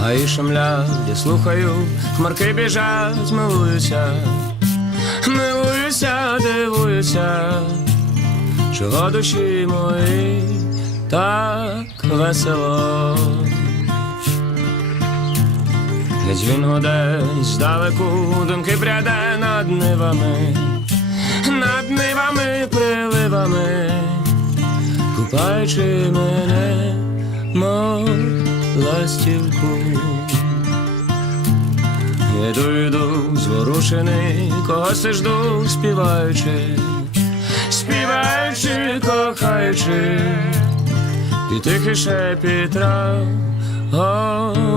Гаї шумлять, я слухаю, хмарки біжать, милуюся, милуюся, дивуюся, чого душі мої так весело. Геть він гуде здалеку, думки пряде над нивами, над нивами, приливами, купаючи мене, мов ластівку. Іду, йду, зворушений, когось жду, співаючи, співаючи, кохаючи, і тихий шепіт трав голублячий.